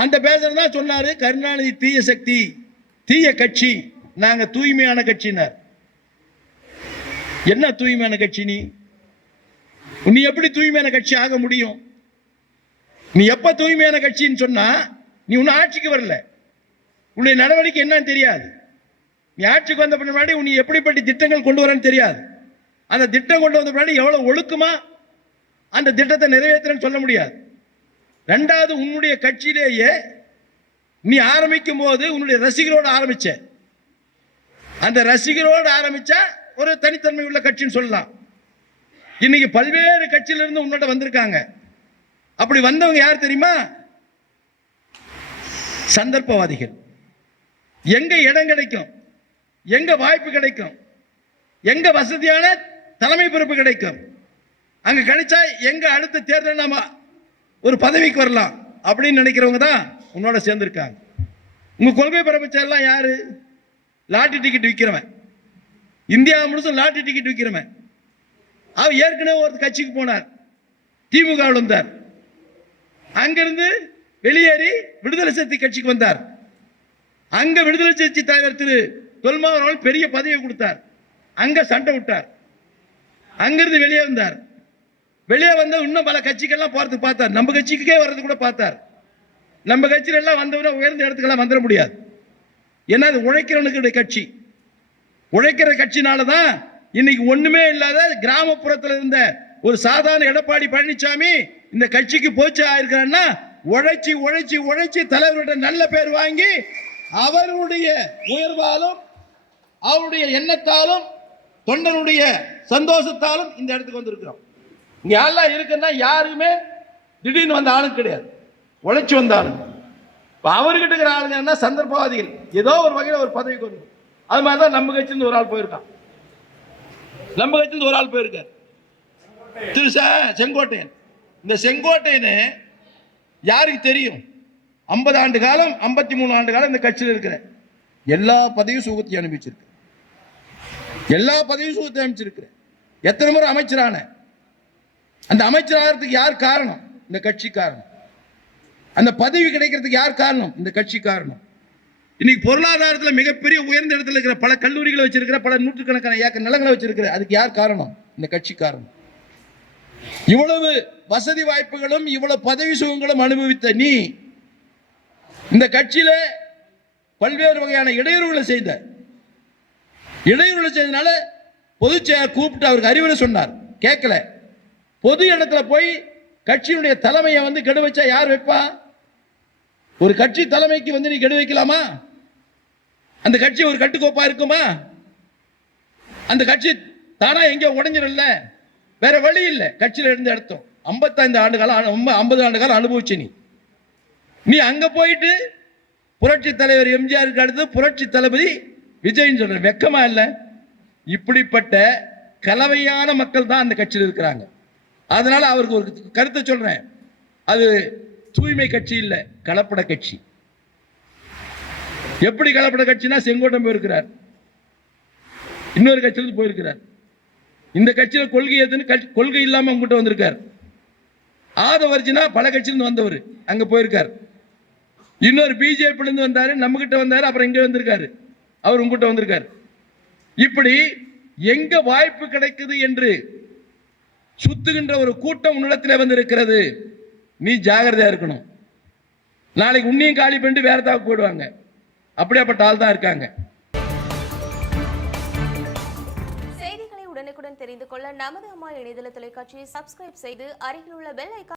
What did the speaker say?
அந்த பேசுறது தான் சொன்னார் கருணாநிதி தீய சக்தி தீய கட்சி நாங்கள் தூய்மையான கட்சினார் என்ன தூய்மையான கட்சி நீ நீ எப்படி தூய்மையான கட்சி ஆக முடியும் நீ எப்போ தூய்மையான கட்சின்னு சொன்னா நீ உன்னை ஆட்சிக்கு வரல உன்னுடைய நடவடிக்கை என்னன்னு தெரியாது நீ ஆட்சிக்கு வந்த பின்னாடி உன்னை எப்படிப்பட்ட திட்டங்கள் கொண்டு வரேன்னு தெரியாது அந்த திட்டம் கொண்டு வந்த பின்னாடி எவ்வளோ ஒழுக்குமா அந்த திட்டத்தை நிறைவேற்றுறேன்னு சொல்ல முடியாது ரெண்டாவது உன்னுடைய கட்சியிலேயே நீ ஆரம்பிக்கும் போது உன்னுடைய ரசிகரோடு ஆரம்பிச்ச அந்த ரசிகரோடு ஆரம்பிச்சா ஒரு தனித்தன்மை உள்ள கட்சின்னு சொல்லலாம் இன்னைக்கு பல்வேறு கட்சியிலிருந்து உன்னோட வந்திருக்காங்க அப்படி வந்தவங்க யார் தெரியுமா சந்தர்ப்பவாதிகள் எங்க இடம் கிடைக்கும் எங்க வாய்ப்பு கிடைக்கும் எங்க வசதியான தலைமை பொறுப்பு கிடைக்கும் அங்க கிடைச்சா எங்க அடுத்த தேர்தல் நாம ஒரு பதவிக்கு வரலாம் அப்படின்னு நினைக்கிறவங்க தான் உன்னோட சேர்ந்துருக்காங்க உங்கள் கொள்கை பரமச்செல்லாம் யார் லாட்டரி டிக்கெட் விற்கிறவன் இந்தியா முழுசும் லாட்டரி டிக்கெட் விற்கிறவன் அவர் ஏற்கனவே ஒரு கட்சிக்கு போனார் திமுகவில் வந்தார் அங்கிருந்து வெளியேறி விடுதலை சக்தி கட்சிக்கு வந்தார் அங்க விடுதலை சக்தி தலைவர் திரு தொல்மாவர்கள் பெரிய பதவியை கொடுத்தார் அங்க சண்டை விட்டார் அங்கிருந்து வெளியே வந்தார் வெளியே வந்து இன்னும் பல கட்சிகள்லாம் போகிறதுக்கு பார்த்தார் நம்ம கட்சிக்கே வர்றது கூட பார்த்தார் நம்ம எல்லாம் வந்தவன உயர்ந்த இடத்துக்கெல்லாம் வந்துட முடியாது ஏன்னா அது உழைக்கிறவனுக்கு கட்சி உழைக்கிற கட்சினால தான் இன்னைக்கு ஒன்றுமே இல்லாத கிராமப்புறத்தில் இருந்த ஒரு சாதாரண எடப்பாடி பழனிசாமி இந்த கட்சிக்கு போச்சு ஆயிருக்கிறான்னா உழைச்சி உழைச்சி உழைச்சி தலைவருடைய நல்ல பேர் வாங்கி அவருடைய உயர்வாலும் அவருடைய எண்ணத்தாலும் தொண்டனுடைய சந்தோஷத்தாலும் இந்த இடத்துக்கு வந்திருக்கிறோம் இங்கே யாரெல்லாம் இருக்குன்னா யாருமே திடீர்னு வந்த ஆளும் கிடையாது உழைச்சி வந்த ஆளுங்க இப்போ அவர்கிட்ட இருக்கிற ஆளுங்கன்னா சந்தர்ப்பவாதிகள் ஏதோ ஒரு வகையில் ஒரு பதவி கொண்டு அது மாதிரி தான் நம்ம கட்சியிலிருந்து ஒரு ஆள் போயிருக்கான் நம்ம கட்சியிலிருந்து ஒரு ஆள் போயிருக்கார் திரு செங்கோட்டையன் இந்த செங்கோட்டையனு யாருக்கு தெரியும் ஐம்பது ஆண்டு காலம் ஐம்பத்தி மூணு ஆண்டு காலம் இந்த கட்சியில் இருக்கிற எல்லா பதவியும் சுகத்தை அனுப்பிச்சிருக்கு எல்லா பதவியும் சுகத்தை அனுப்பிச்சிருக்கிறேன் எத்தனை முறை அமைச்சரான அந்த அமைச்சராகிறதுக்கு யார் காரணம் இந்த கட்சி காரணம் அந்த பதவி கிடைக்கிறதுக்கு யார் காரணம் இந்த கட்சி காரணம் இன்னைக்கு பொருளாதாரத்தில் மிகப்பெரிய உயர்ந்த இடத்துல இருக்கிற பல கல்லூரிகளை வச்சிருக்கிற பல நூற்றுக்கணக்கான ஏக்க நிலங்களை வச்சிருக்கிற அதுக்கு யார் காரணம் இந்த கட்சி காரணம் இவ்வளவு வசதி வாய்ப்புகளும் இவ்வளவு பதவி சுகங்களும் அனுபவித்த நீ இந்த கட்சியில பல்வேறு வகையான இடையூறுகளை செய்த இடையூறுகளை செய்தனால பொதுச்செயலர் கூப்பிட்டு அவருக்கு அறிவுரை சொன்னார் கேட்கல பொது இடத்துல போய் கட்சியினுடைய தலைமையை வந்து கெடு வச்சா யார் வைப்பா ஒரு கட்சி தலைமைக்கு வந்து நீ கெடு வைக்கலாமா அந்த கட்சி ஒரு கட்டுக்கோப்பா இருக்குமா அந்த கட்சி தானா எங்க உடஞ்சிடல வேற வழி இல்லை கட்சியில் இருந்த இடத்தும் ஐம்பத்தைந்து ஆண்டு காலம் ஐம்பது ஆண்டு காலம் அனுபவிச்சு நீ நீ அங்க போயிட்டு புரட்சி தலைவர் எம்ஜிஆர் அடுத்து புரட்சி தளபதி விஜய் சொல்ற வெக்கமா இல்லை இப்படிப்பட்ட கலவையான மக்கள் தான் அந்த கட்சியில் இருக்கிறாங்க அதனால் அவருக்கு ஒரு கருத்தை சொல்கிறேன் அது தூய்மை கட்சி இல்லை கலப்பட கட்சி எப்படி கலப்பட கட்சினா செங்கோட்டம் போயிருக்கிறார் இன்னொரு கட்சியிலிருந்து போயிருக்கிறார் இந்த கட்சியில் கொள்கை எதுன்னு கொள்கை இல்லாமல் உங்ககிட்ட வந்திருக்கார் ஆதவர்ஜினா பல கட்சியிலிருந்து வந்தவர் அங்கே போயிருக்கார் இன்னொரு பிஜேபிலேருந்து வந்தார் நம்மகிட்ட வந்தார் அப்புறம் இங்கே வந்திருக்காரு அவர் உங்ககிட்ட வந்திருக்கார் இப்படி எங்கே வாய்ப்பு கிடைக்குது என்று சுத்துகின்ற ஒரு கூட்டம் உன்னிடத்தில் வந்திருக்கிறது நீ ஜாகிரதையா இருக்கணும் நாளைக்கு உன்னையும் காலி பண்ணிட்டு வேற தாக்கு போயிடுவாங்க அப்படியாப்பட்ட ஆள் தான் இருக்காங்க செய்திகளை உடனுக்குடன் தெரிந்து கொள்ள நமது அம்மா இணையதள தொலைக்காட்சியை சப்ஸ்கிரைப் செய்து அருகில் உள்ள பெல் ஐக்கா